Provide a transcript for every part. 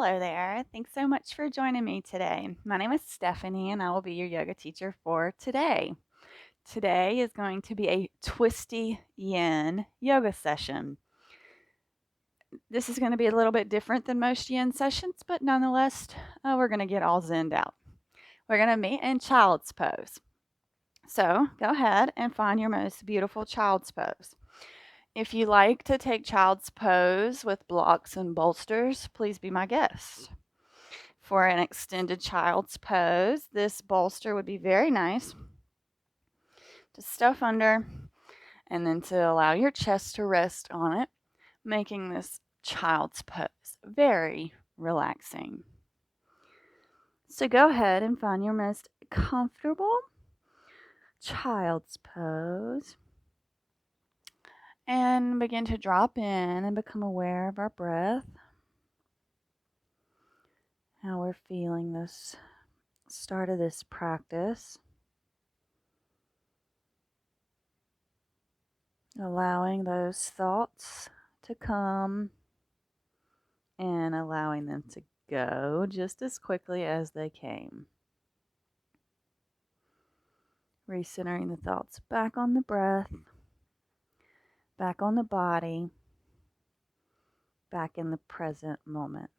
Hello there. Thanks so much for joining me today. My name is Stephanie, and I will be your yoga teacher for today. Today is going to be a Twisty Yin yoga session. This is going to be a little bit different than most Yin sessions, but nonetheless, we're going to get all zenned out. We're going to meet in child's pose. So go ahead and find your most beautiful child's pose. If you like to take child's pose with blocks and bolsters, please be my guest. For an extended child's pose, this bolster would be very nice to stuff under and then to allow your chest to rest on it, making this child's pose very relaxing. So go ahead and find your most comfortable child's pose and begin to drop in and become aware of our breath, how we're feeling this start of this practice. Allowing those thoughts to come and allowing them to go just as quickly as they came. Recentering the thoughts back on the breath, back on the body, back in the present moment.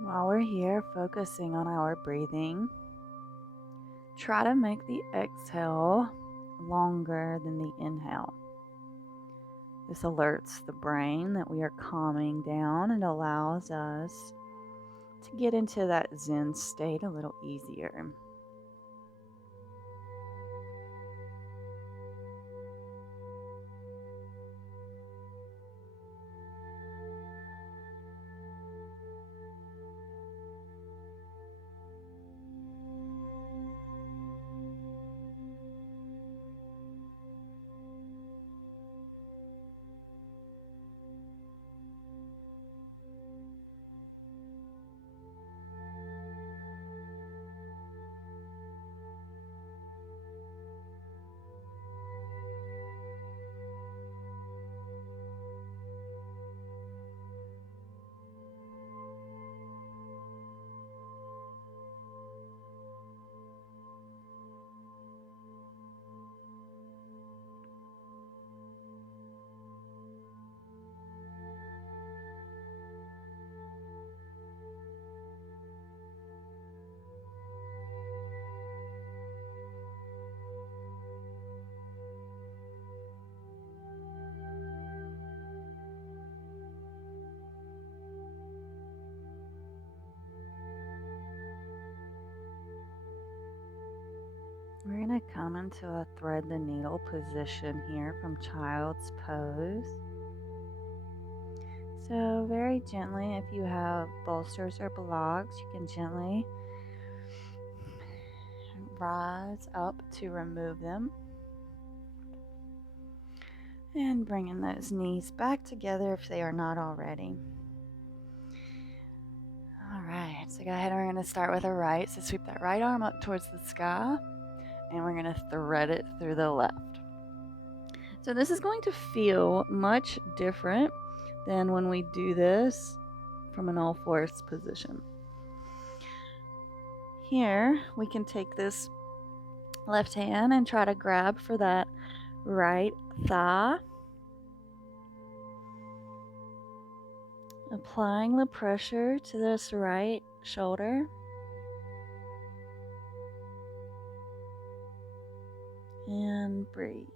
While we're here focusing on our breathing, try to make the exhale longer than the inhale. This alerts the brain that we are calming down and allows us to get into that Zen state a little easier. We're going to come into a thread the needle position here from child's pose. So very gently, if you have bolsters or blocks, you can gently rise up to remove them. And bringing those knees back together if they are not already. All right, so go ahead and we're going to start with a right. So sweep that right arm up towards the sky. And we're going to thread it through the left. So this is going to feel much different than when we do this from an all fours position. Here, we can take this left hand and try to grab for that right thigh. Applying the pressure to this right shoulder. And breathe.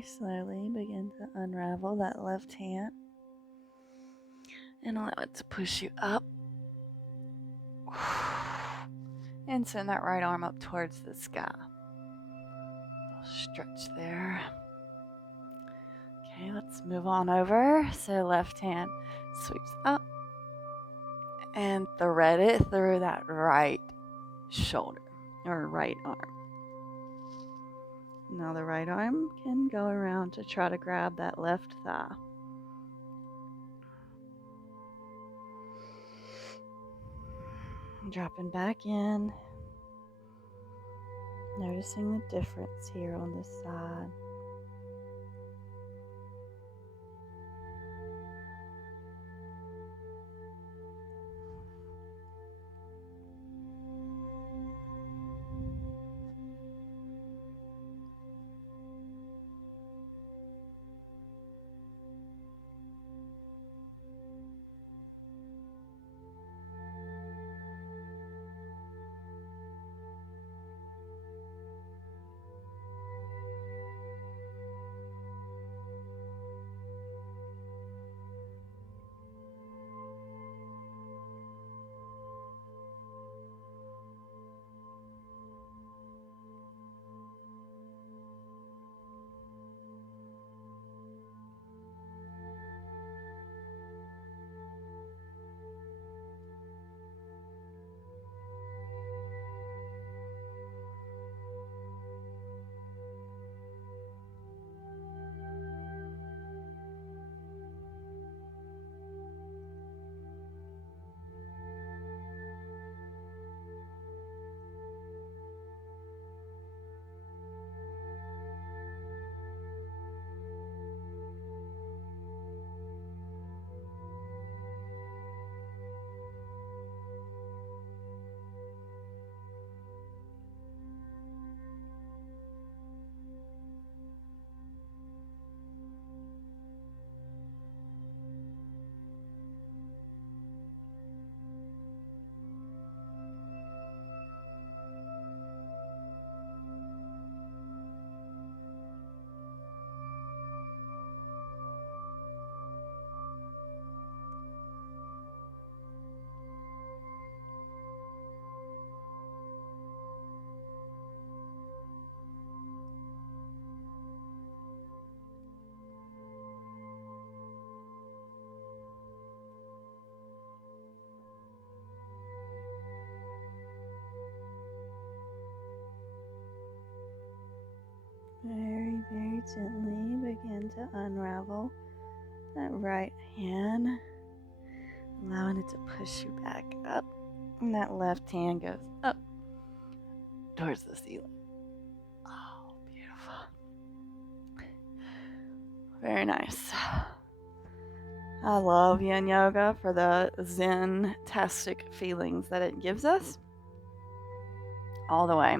Very slowly begin to unravel that left hand and allow it to push you up. And send that right arm up towards the sky. Stretch there. Okay, let's move on over. So left hand sweeps up and thread it through that right shoulder or right arm. Now the right arm can go around to try to grab that left thigh. Dropping back in. Noticing the difference here on this side. Very, very gently begin to unravel that right hand, allowing it to push you back up. And that left hand goes up towards the ceiling. Oh, beautiful. Very nice. I love yin yoga for the zen-tastic feelings that it gives us all the way.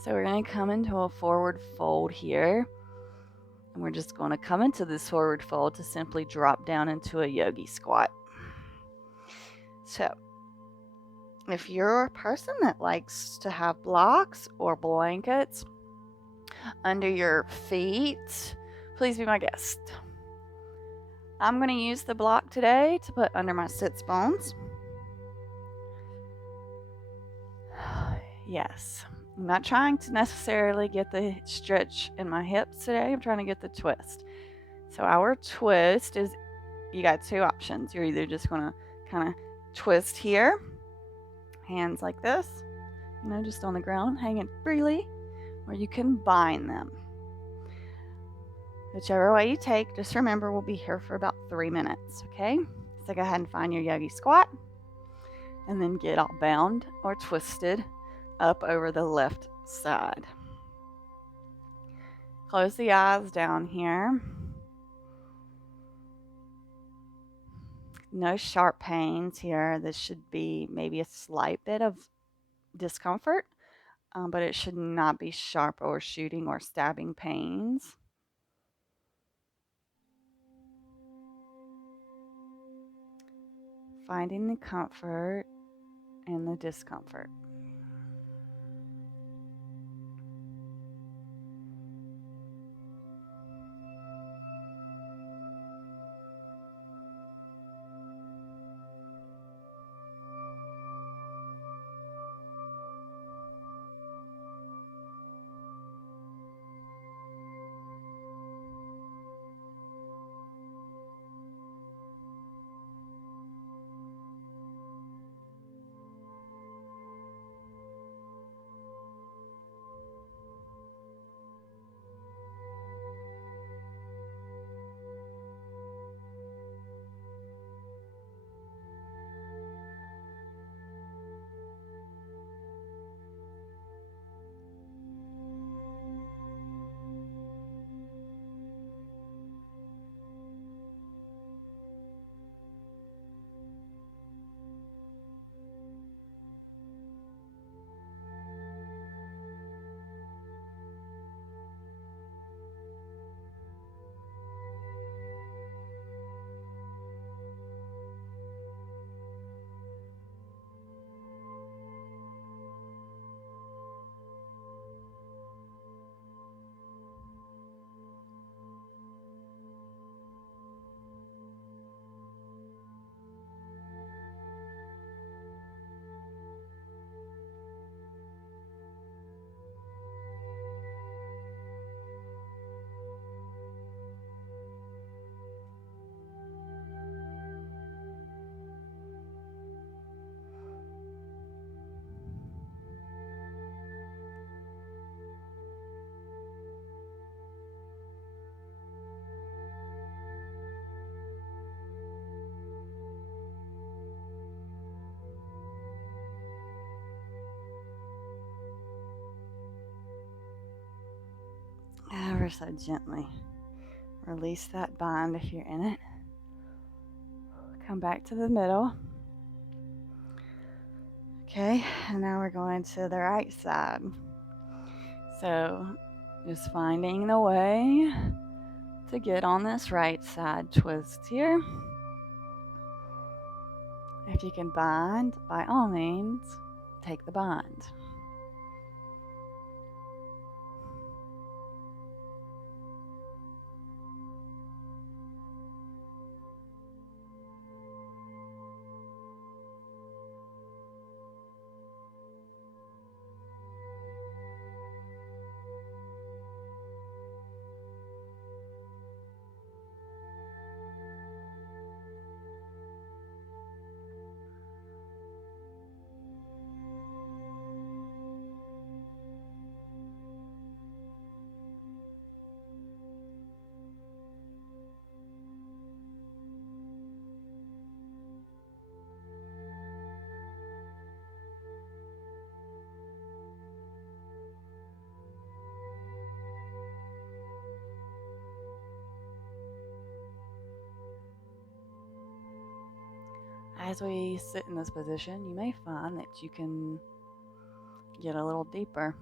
So we're going to come into a forward fold here. And we're just going to come into this forward fold to simply drop down into a yogi squat. So if you're a person that likes to have blocks or blankets under your feet, please be my guest. I'm going to use the block today to put under my sits bones. Yes, I'm not trying to necessarily get the stretch in my hips today. I'm trying to get the twist. So our twist is, you got two options. You're either just going to kind of twist here, hands like this, just on the ground, hanging freely, or you can bind them. Whichever way you take, just remember we'll be here for about 3 minutes, okay? So go ahead and find your yogi squat, and then get all bound or twisted up over the left side. Close the eyes down here. No sharp pains here. This should be maybe a slight bit of discomfort, but it should not be sharp or shooting or stabbing pains. Finding the comfort and the discomfort. ever so gently. Release that bind if you're in it. Come back to the middle. Okay, and now we're going to the right side. So just finding the way to get on this right side twist here. If you can bind, by all means, take the bind. As we sit in this position, you may find that you can get a little deeper.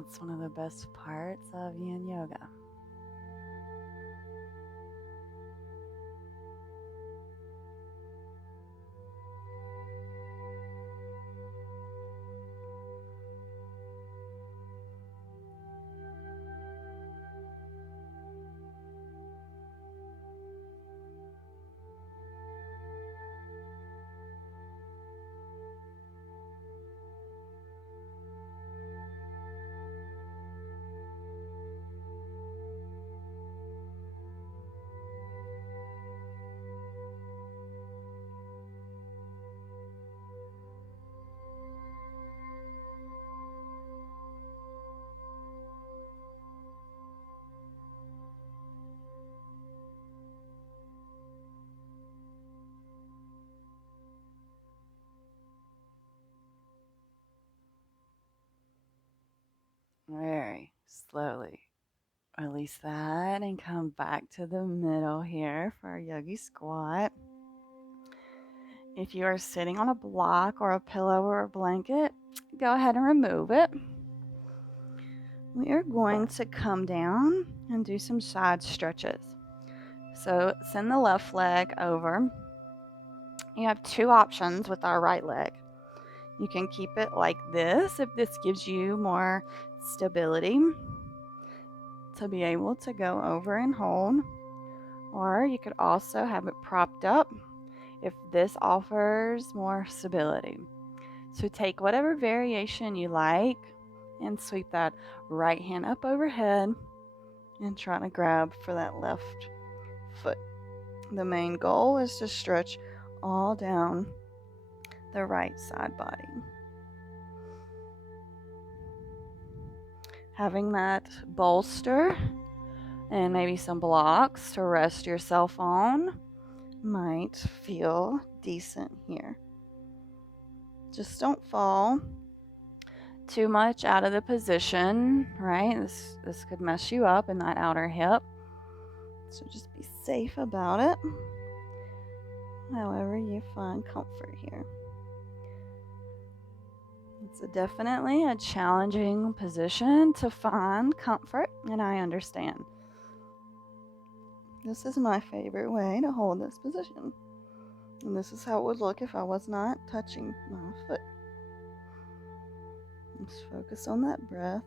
It's one of the best parts of Yin Yoga. Very slowly release that and come back to the middle here for our yogi squat. If you are sitting on a block or a pillow or a blanket, go ahead and remove it. We are going to come down and do some side stretches. So send the left leg over. You have two options with our right leg. You can keep it like this if this gives you more stability to be able to go over and hold. Or you could also have it propped up if this offers more stability. So take whatever variation you like and sweep that right hand up overhead and try to grab for that left foot. The main goal is to stretch all down the right side body. Having that bolster and maybe some blocks to rest yourself on might feel decent here. Just don't fall too much out of the position, right? This could mess you up in that outer hip. So just be safe about it. However you find comfort here. It's definitely a challenging position to find comfort, and I understand. This is my favorite way to hold this position. And this is how it would look if I was not touching my foot. Just focus on that breath.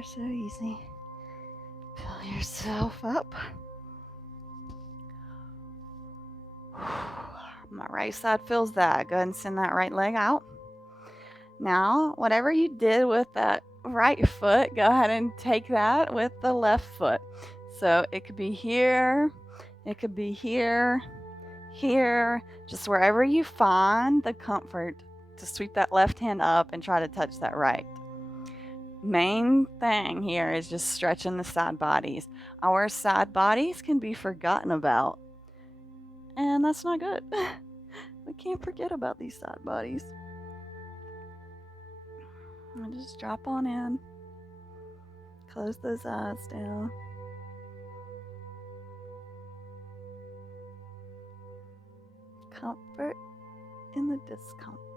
Ever so easy. Fill yourself up. My right side feels that. Go ahead and send that right leg out. Now, whatever you did with that right foot, go ahead and take that with the left foot. So it could be here, it could be here, here, just wherever you find the comfort to sweep that left hand up and try to touch that right. Main thing here is just stretching the side bodies. Our side bodies can be forgotten about, and that's not good. We can't forget about these side bodies. And just drop on in. Close those eyes down. Comfort in the discomfort.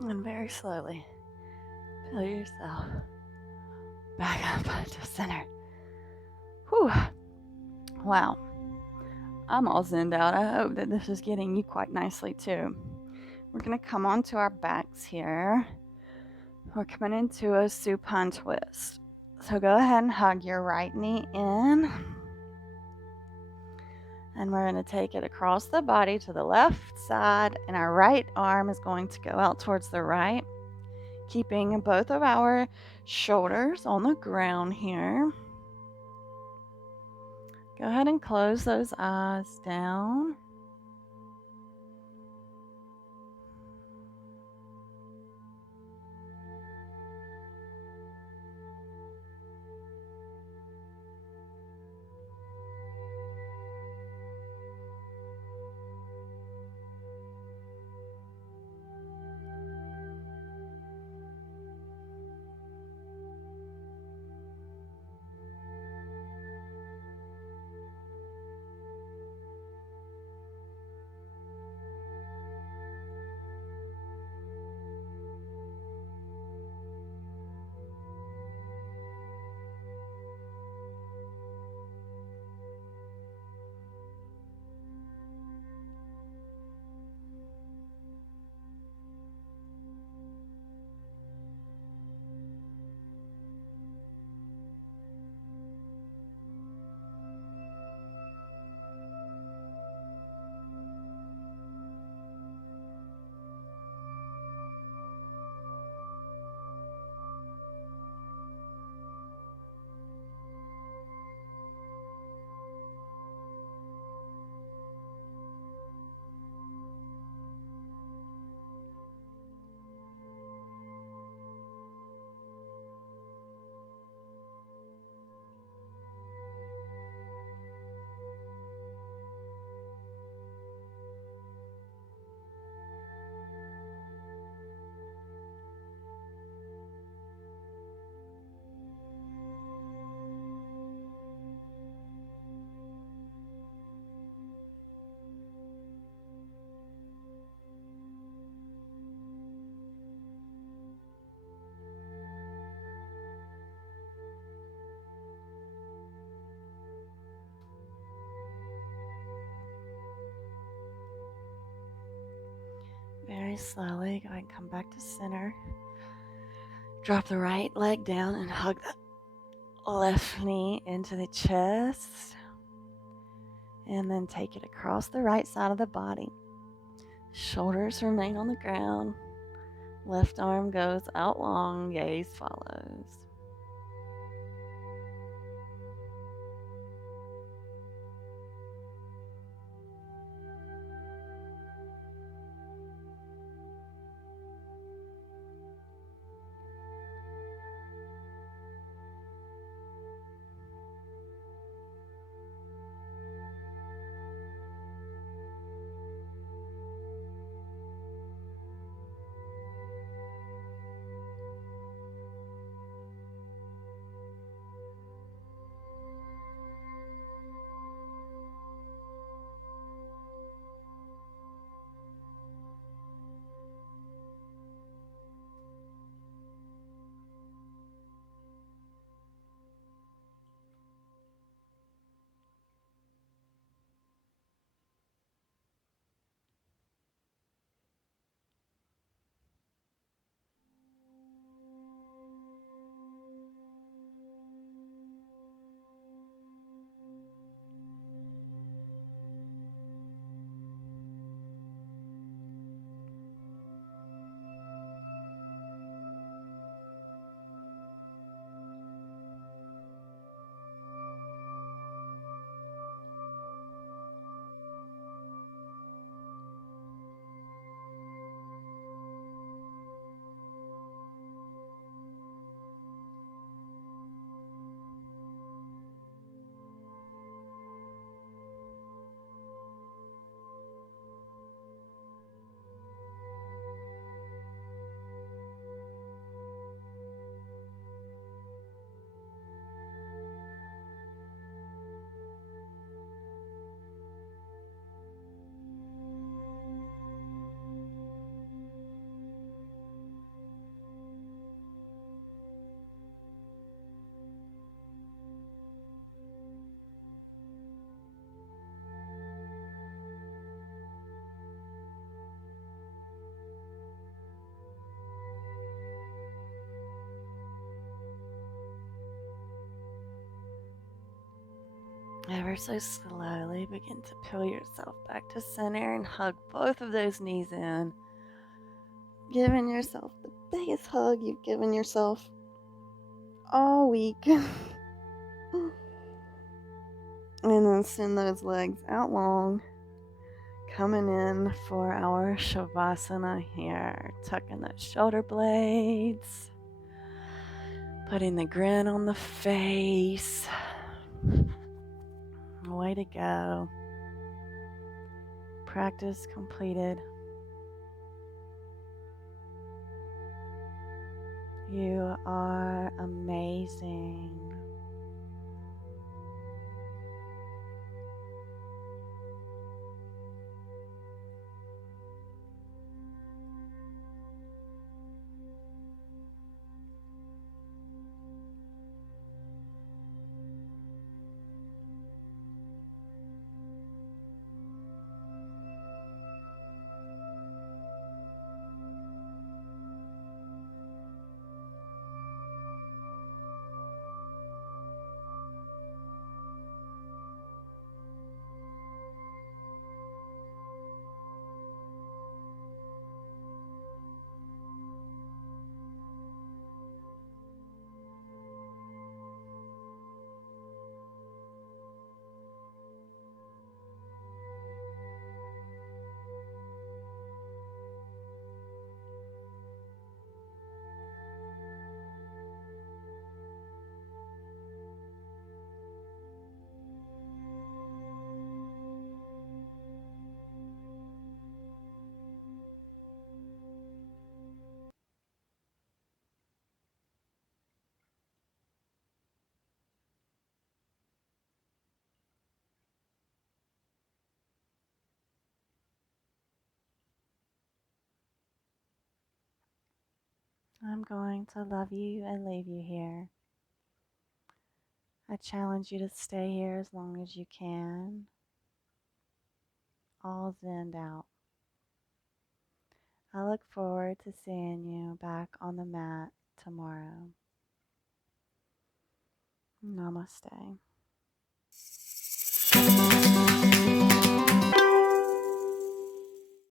And very slowly, feel yourself back up to center. Whew. Wow. I'm all zenned out. I hope that this is getting you quite nicely too. We're going to come onto our backs here. We're coming into a supine twist. So go ahead and hug your right knee in. And we're going to take it across the body to the left side, and our right arm is going to go out towards the right, keeping both of our shoulders on the ground here. Go ahead and close those eyes down. slowly, go ahead and come back to center. Drop the right leg down and hug the left knee into the chest. And then take it across the right side of the body. Shoulders remain on the ground. Left arm goes out long, gaze follows. Ever so slowly begin to peel yourself back to center and hug both of those knees in. Giving yourself the biggest hug you've given yourself all week. And then send those legs out long. Coming in for our Savasana here. Tucking those shoulder blades. Putting the grin on the face. Way to go. Practice completed. You are amazing. I'm going to love you and leave you here. I challenge you to stay here as long as you can. All zenned out. I look forward to seeing you back on the mat tomorrow. Namaste.